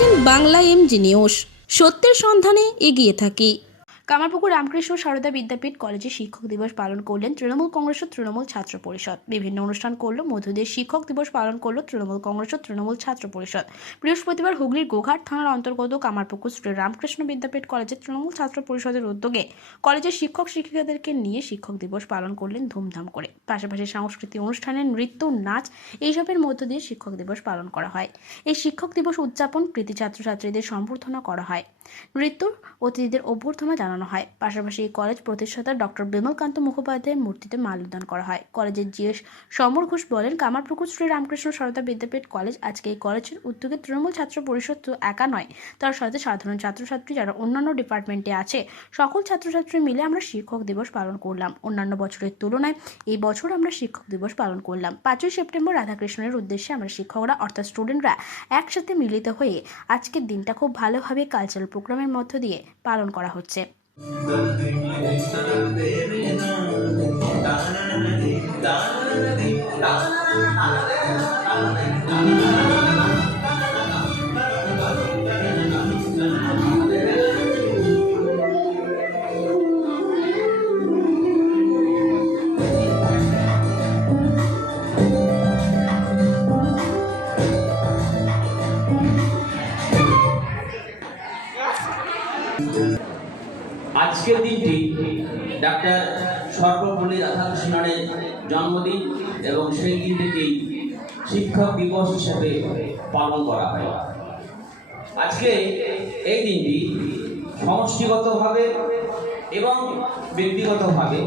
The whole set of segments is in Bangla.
দেখছেন বাংলা এমজি নিউজ, সত্যের সন্ধানে এগিয়ে থাকি। কামারপুকুর রামকৃষ্ণ সারদা বিদ্যাপীঠ কলেজে শিক্ষক দিবস পালন করলেন তৃণমূল কংগ্রেস ও তৃণমূল ছাত্র পরিষদ। বিভিন্ন অনুষ্ঠান করল মধ্যদের শিক্ষক দিবস পালন করল তৃণমূল কংগ্রেস ও তৃণমূল ছাত্র পরিষদ। বৃহস্পতিবার হুগলির গোঘাট থানার অন্তর্গত কামারপুকুর শ্রী রামকৃষ্ণ বিদ্যাপীঠ কলেজে তৃণমূল ছাত্র পরিষদের উদ্যোগে কলেজের শিক্ষক শিক্ষিকাদেরকে নিয়ে শিক্ষক দিবস পালন করলেন ধুমধাম করে। পাশাপাশি সাংস্কৃতিক অনুষ্ঠানে নৃত্য, নাচ এইসবের মধ্য দিয়ে শিক্ষক দিবস পালন করা হয়। এই শিক্ষক দিবস উদযাপন কৃতি ছাত্রছাত্রীদের সম্বর্ধনা করা হয়, নৃত্য অতিথিদের অভ্যর্থনা জানানো হয়। পাশাপাশি এই কলেজ প্রতিষ্ঠাতা ডক্টর বিমলকান্ত মুখোপাধ্যায়ের মূর্তিতে মাল্যদান করা হয়। কলেজের জিএস সমর ঘোষ বলেন, কামারপুকুর শ্রী রামকৃষ্ণ সারদা বিদ্যাপীঠ কলেজ আজকে এই কলেজের উদ্যোগে তৃণমূল ছাত্র পরিষদ তো একা নয়, তার সাথে সাধারণ ছাত্রছাত্রী যারা অন্যান্য ডিপার্টমেন্টে আছে সকল ছাত্রছাত্রী মিলে আমরা শিক্ষক দিবস পালন করলাম। অন্যান্য বছরের তুলনায় এই বছর আমরা শিক্ষক দিবস পালন করলাম। 5ই সেপ্টেম্বর রাধাকৃষ্ণের উদ্দেশ্যে আমরা শিক্ষকরা অর্থাৎ স্টুডেন্টরা একসাথে মিলিত হয়ে আজকের দিনটা খুব ভালোভাবে কালচারাল প্রোগ্রামের মধ্য দিয়ে পালন করা হচ্ছে। আজকের দিনটি ডাক্তার সর্বপল্লী রাধাকৃষ্ণনের জন্মদিন এবং সেই দিন থেকেই শিক্ষক দিবস হিসেবে পালন করা হয়। আজকে এই দিনটি সমষ্টিগতভাবে এবং ব্যক্তিগতভাবে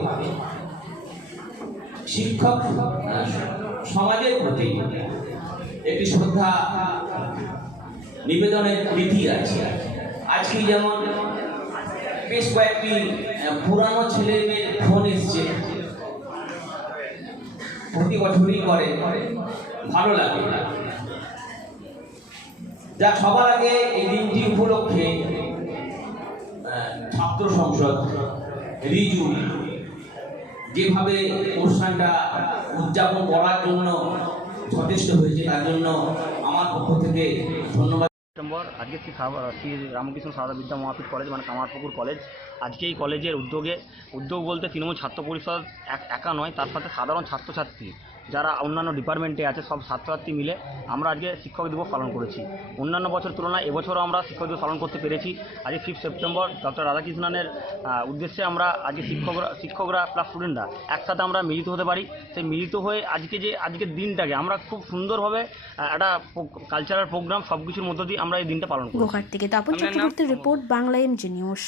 শিক্ষক সমাজের প্রতি একটি শ্রদ্ধা নিবেদনের রীতি আছে। আজকে যেমন বেশ কয়েকটি পুরানো ছেলে মেয়ের ফোন এসছে, প্রতি বছরই করে, ভালো লাগে। যা সবার আগে এই দিনটি উপলক্ষে ছাত্র সংসদ রিজু যেভাবে অনুষ্ঠানটা উদযাপন করার জন্য যথেষ্ট হয়েছে, তার জন্য আমার পক্ষ থেকে ধন্যবাদ। সেপ্টেম্বর আজকে শ্রী রামকৃষ্ণ সারদা বিদ্যা মহাপীঠ কলেজ মানে কামারপুকুর কলেজ, আজকে এই কলেজের উদ্যোগ বলতে তৃণমূল ছাত্র পরিষদ একা নয়, তার সাথে সাধারণ ছাত্রছাত্রী যারা অন্যান্য ডিপার্টমেন্টে আছে সব ছাত্রছাত্রী মিলে আমরা আজকে শিক্ষক দিবস পালন করেছি। অন্যান্য বছর তুলনায় এবছরও আমরা শিক্ষক দিবস পালন করতে পেরেছি। আজকে 5 সেপ্টেম্বর ডক্টর রাধাকৃষ্ণনের উদ্দেশ্যে আমরা আজকে শিক্ষকরা প্লাস স্টুডেন্টরা একসাথে আমরা মিলিত হতে পারি। সেই মিলিত হয়ে আজকের দিনটাকে আমরা খুব সুন্দরভাবে একটা কালচারাল প্রোগ্রাম সব কিছুর মধ্য দিয়ে আমরা এই দিনটা পালন করি। গোঘাট থেকে তাপন চক্রবর্তীর রিপোর্ট, বাংলা এমজি নিউজ।